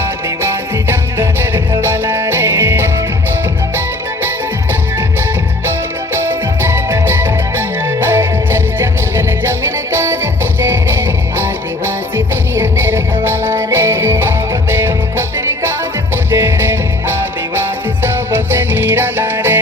आदिवासी जंगल रखवाला रे चल जंगल जमीन काज पूजे रे आदिवासी दुनिया ने रखवाला रे देव खतरी काज पूजे रे आदिवासी सबसे निराला रे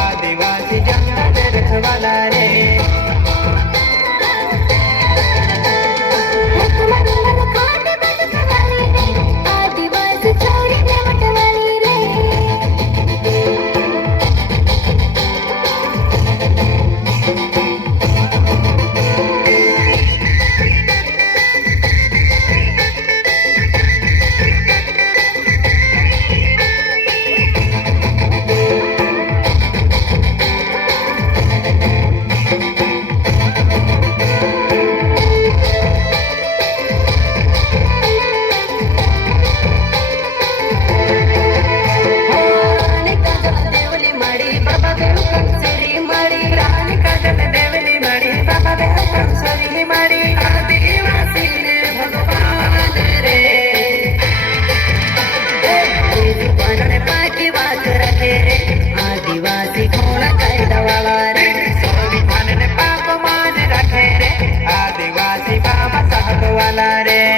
आदिवासी जंगल रखवाला रे आदिवासी छोरी देवटवाली रे आदिवासी घोड़ा कैदवाला रे संविधान ने पाप मान रखे रे आदिवासी बाबा साहब वाला रे